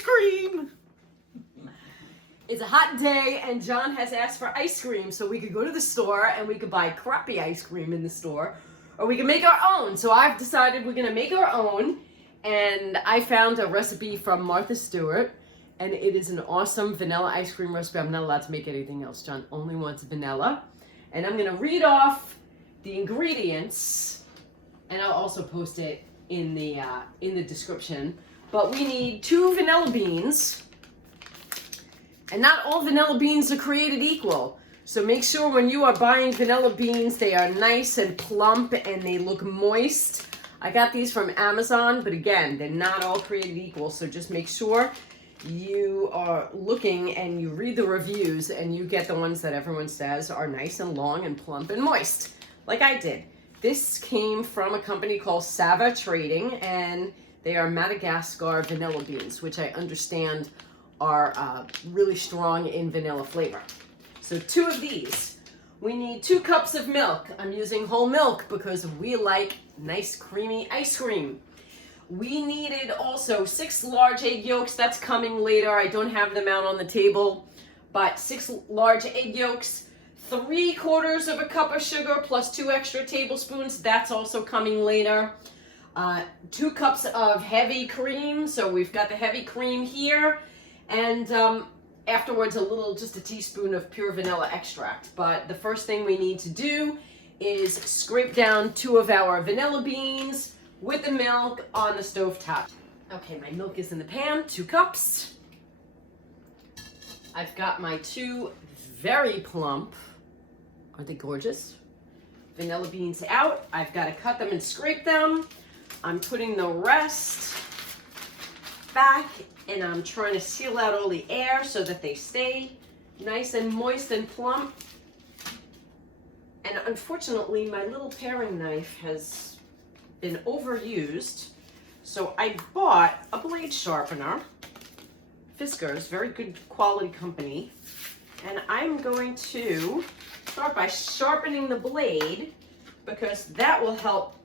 ice cream. It's a hot day and John has asked for ice cream, so we could go to the store and we could buy crappy ice cream in the store, or we can make our own. So I've decided we're gonna make our own, and I found a recipe from Martha Stewart, and it is an awesome vanilla ice cream recipe. I'm not allowed to make anything else. John only wants vanilla. And I'm gonna read off the ingredients, and I'll also post it in the description. But we need 2 vanilla beans. And not all vanilla beans are created equal. So make sure when you are buying vanilla beans, they are nice and plump and they look moist. I got these from Amazon, but again, they're not all created equal. So just make sure you are looking and you read the reviews and you get the ones that everyone says are nice and long and plump and moist, like I did. This came from a company called Sava Trading, and they are Madagascar vanilla beans, which I understand are really strong in vanilla flavor. So 2 of these. We need 2 cups of milk. I'm using whole milk because we like nice creamy ice cream. We needed also 6 large egg yolks. That's coming later. I don't have them out on the table, but 6 large egg yolks, 3/4 of a cup of sugar plus 2 extra tablespoons. That's also coming later. 2 cups of heavy cream. So we've got the heavy cream here. And afterwards, just a teaspoon of pure vanilla extract. But the first thing we need to do is scrape down 2 of our vanilla beans with the milk on the stove top. Okay, my milk is in the pan, 2 cups. I've got my 2 very plump, aren't they gorgeous? Vanilla beans out. I've got to cut them and scrape them. I'm putting the rest back, and I'm trying to seal out all the air so that they stay nice and moist and plump. And unfortunately, my little paring knife has been overused, so I bought a blade sharpener. Fiskars, very good quality company. And I'm going to start by sharpening the blade because that will help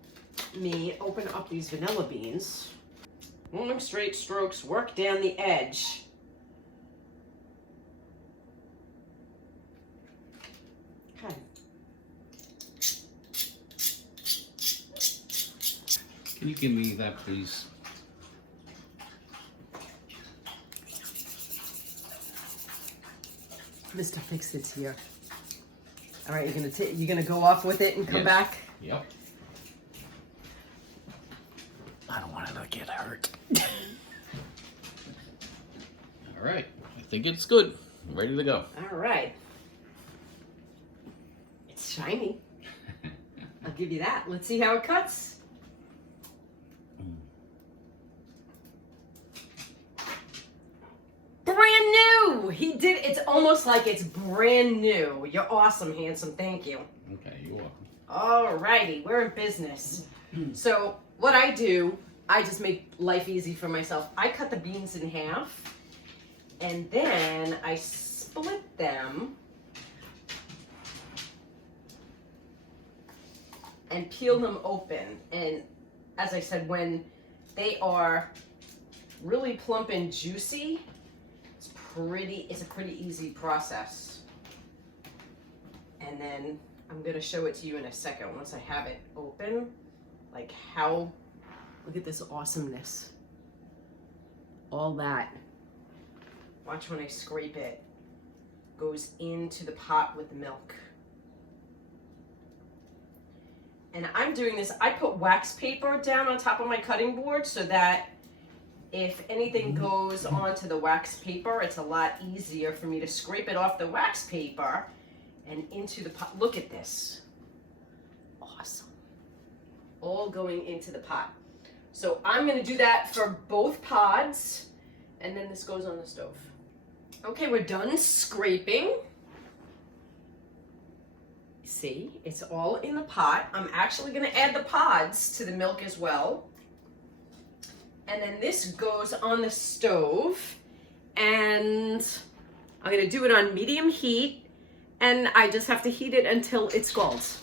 me open up these vanilla beans. Long straight strokes, work down the edge. Okay. Can you give me that, please? Mr. Fix-It's here. All right, you're gonna go off with it and come back. Yep. I don't want it to get hurt. All right, I think it's good. I'm ready to go. All right. It's shiny. I'll give you that. Let's see how it cuts. Brand new! He did, it's almost like it's brand new. You're awesome, handsome. Thank you. Okay, you're welcome. All righty, we're in business. So what I do, I just make life easy for myself. I cut the beans in half, and then I split them and peel them open. And as I said, when they are really plump and juicy, it's a pretty easy process. And then I'm gonna show it to you in a second once I have it open, like how, look at this awesomeness. All that, watch when I scrape it, goes into the pot with the milk. And I'm doing this, I put wax paper down on top of my cutting board so that if anything goes onto the wax paper, it's a lot easier for me to scrape it off the wax paper and into the pot. Look at this. Awesome. All going into the pot. So I'm going to do that for both pods, and then this goes on the stove. Okay, we're done scraping. See, it's all in the pot. I'm actually going to add the pods to the milk as well. And then this goes on the stove, and I'm going to do it on medium heat, and I just have to heat it until it scalds.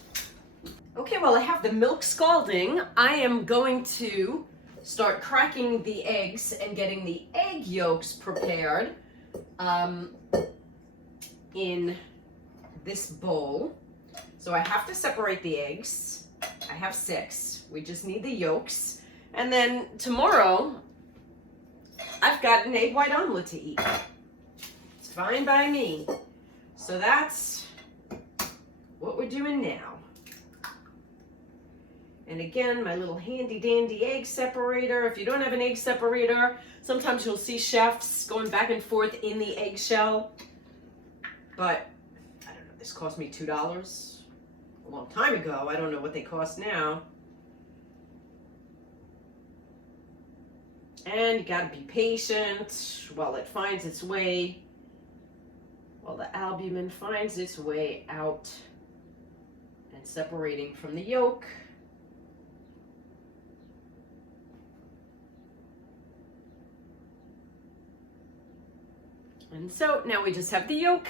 Okay, while I have the milk scalding, I am going to start cracking the eggs and getting the egg yolks prepared in this bowl. So I have to separate the eggs. I have 6. We just need the yolks. And then tomorrow, I've got an egg white omelet to eat. It's fine by me. So that's what we're doing now. And again, my little handy dandy egg separator. If you don't have an egg separator, sometimes you'll see chefs going back and forth in the eggshell. But I don't know, this cost me $2 a long time ago. I don't know what they cost now. And you gotta be patient while it finds its way, while the albumin finds its way out and separating from the yolk. And so now we just have the yolk.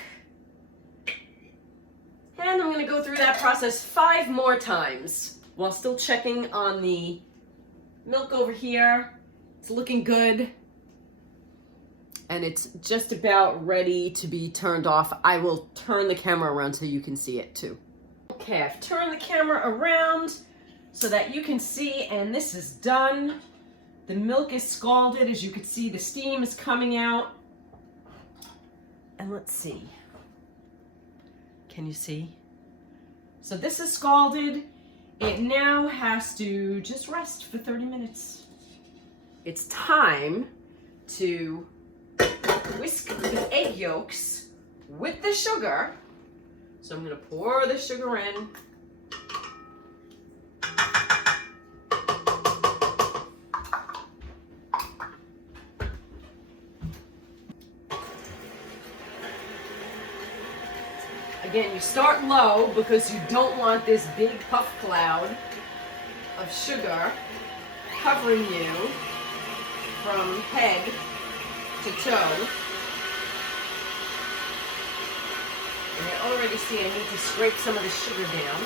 And I'm gonna go through that process 5 more times while still checking on the milk over here. It's looking good. And it's just about ready to be turned off. I will turn the camera around so you can see it too. Okay, I've turned the camera around so that you can see, and this is done. The milk is scalded. As you can see, the steam is coming out. And let's see. Can you see? So this is scalded. It now has to just rest for 30 minutes. It's time to whisk the egg yolks with the sugar. So I'm going to pour the sugar in. Again, you start low because you don't want this big puff cloud of sugar covering you from head to toe. And I already see I need to scrape some of the sugar down.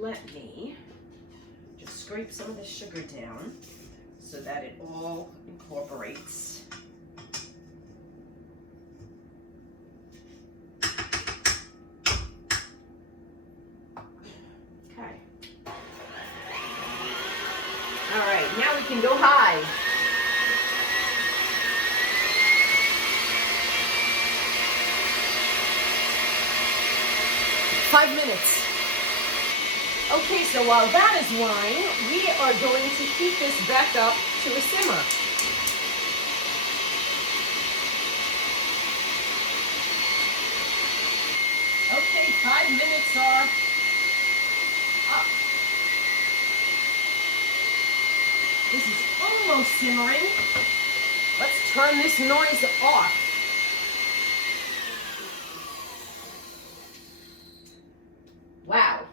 Let me just scrape some of the sugar down so that it all incorporates. Okay. All right, now we can go high. Five minutes. Okay, so while that is wine, we are going to heat this back up to a simmer. Okay, 5 minutes are up. This is almost simmering. Let's turn this noise off. Wow.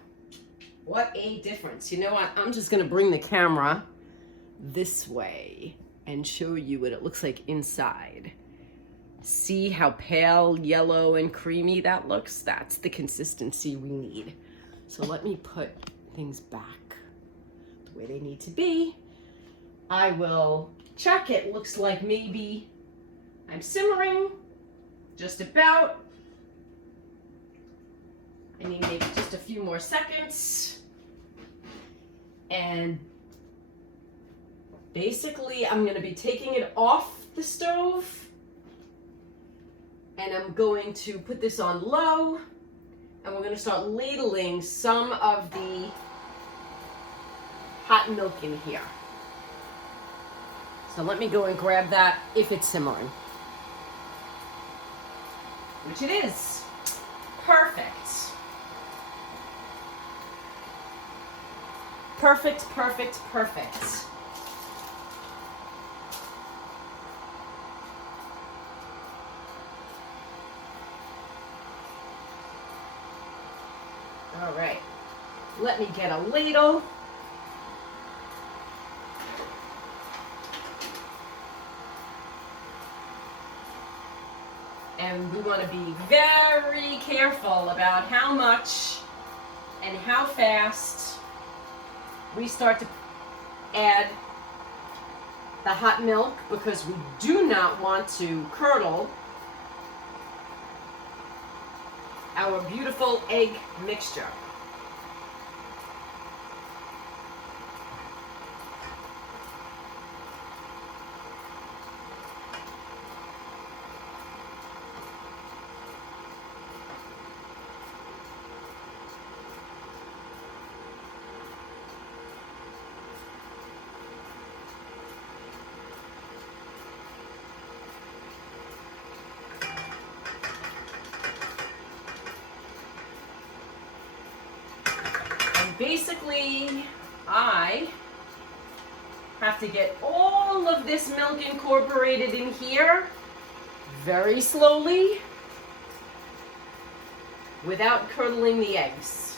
What a difference. You know what? I'm just going to bring the camera this way and show you what it looks like inside. See how pale, yellow, and creamy that looks? That's the consistency we need. So let me put things back the way they need to be. I will check. It looks like maybe I'm simmering just about. I need maybe just a few more seconds. And basically, I'm going to be taking it off the stove. And I'm going to put this on low. And we're going to start ladling some of the hot milk in here. So let me go and grab that if it's simmering. Which it is. Perfect. Perfect, perfect, perfect. All right, let me get a ladle. And we want to be very careful about how much and how fast we start to add the hot milk, because we do not want to curdle our beautiful egg mixture. Basically, I have to get all of this milk incorporated in here very slowly without curdling the eggs.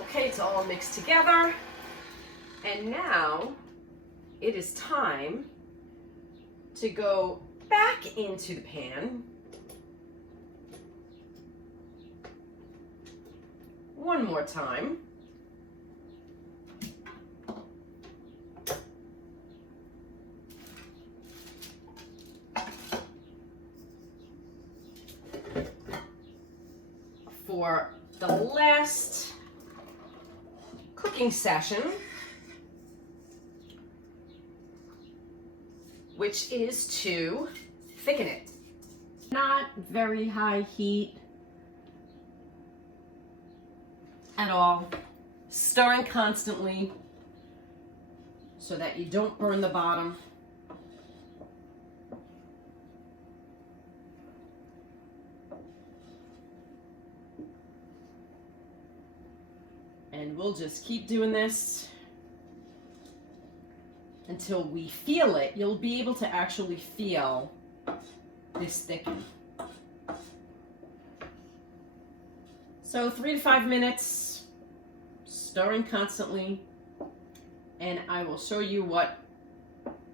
Okay, it's all mixed together. And now it is time to go back into the pan. One more time. For the last cooking session, which is to thicken it. Not very high heat at all, stirring constantly so that you don't burn the bottom. And we'll just keep doing this until we feel it. You'll be able to actually feel this thicken. So 3 to 5 minutes, stirring constantly, and I will show you what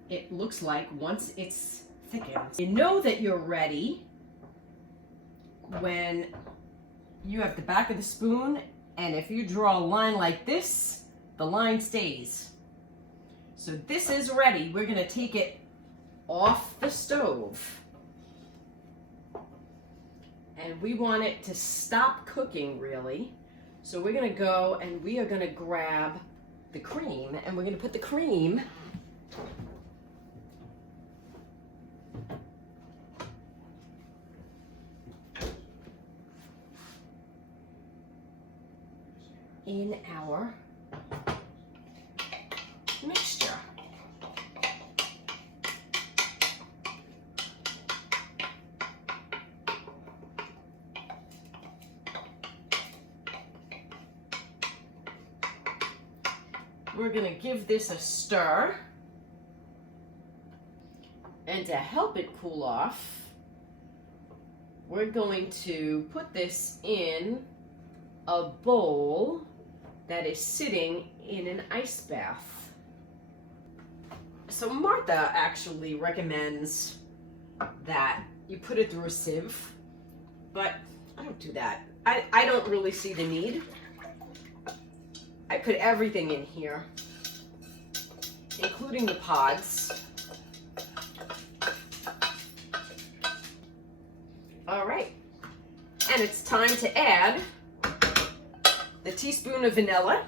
it looks like once it's thickened. You know that you're ready when you have the back of the spoon, and if you draw a line like this, the line stays. So this is ready. We're gonna take it off the stove. And we want it to stop cooking, really. So we're gonna go and we are gonna grab the cream, and we're gonna put the cream in our mixture. We're gonna give this a stir. And to help it cool off, we're going to put this in a bowl that is sitting in an ice bath. So Martha actually recommends that you put it through a sieve, but I don't do that. I don't really see the need. I put everything in here, including the pods. All right, and it's time to add the teaspoon of vanilla,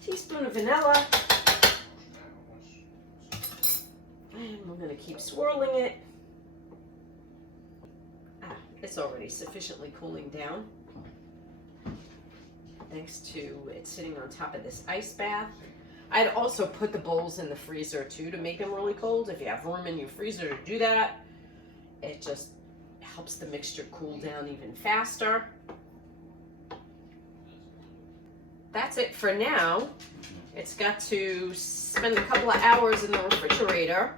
teaspoon of vanilla, and we're going to keep swirling it. It's already sufficiently cooling down thanks to it sitting on top of this ice bath. I'd also put the bowls in the freezer too to make them really cold. If you have room in your freezer to do that, it just helps the mixture cool down even faster. That's it for now. It's got to spend a couple of hours in the refrigerator,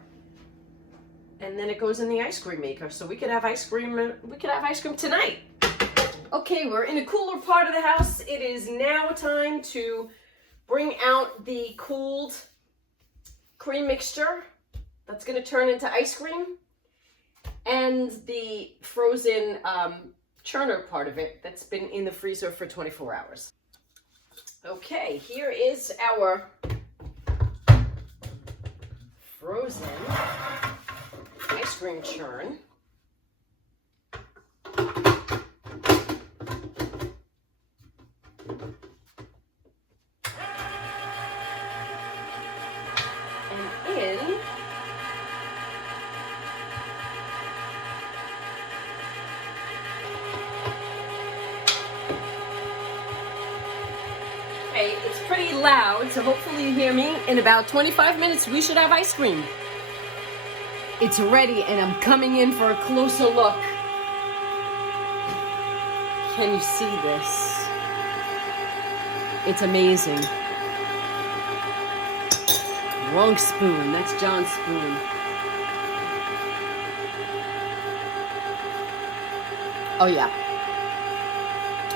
and then it goes in the ice cream maker. So we could have ice cream. We could have ice cream tonight. Okay, we're in a cooler part of the house. It is now time to bring out the cooled cream mixture that's going to turn into ice cream. and the frozen churner part of it that's been in the freezer for 24 hours. Okay, here is our frozen ice cream churn. And in it's pretty loud, so hopefully you hear me. In about 25 minutes, we should have ice cream. It's ready, and I'm coming in for a closer look. Can you see this? It's amazing. Wrong spoon. That's John's spoon. Oh, yeah.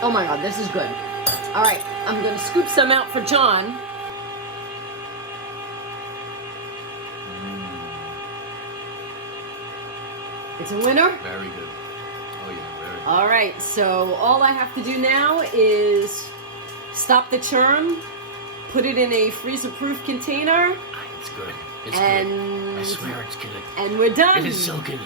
Oh, my God. This is good. All right. I'm going to scoop some out for John. It's a winner? Very good. Oh, yeah, very good. All right. So all I have to do now is stop the churn, put it in a freezer-proof container. It's good. It's And good. I swear it's good. And we're done. It is so good.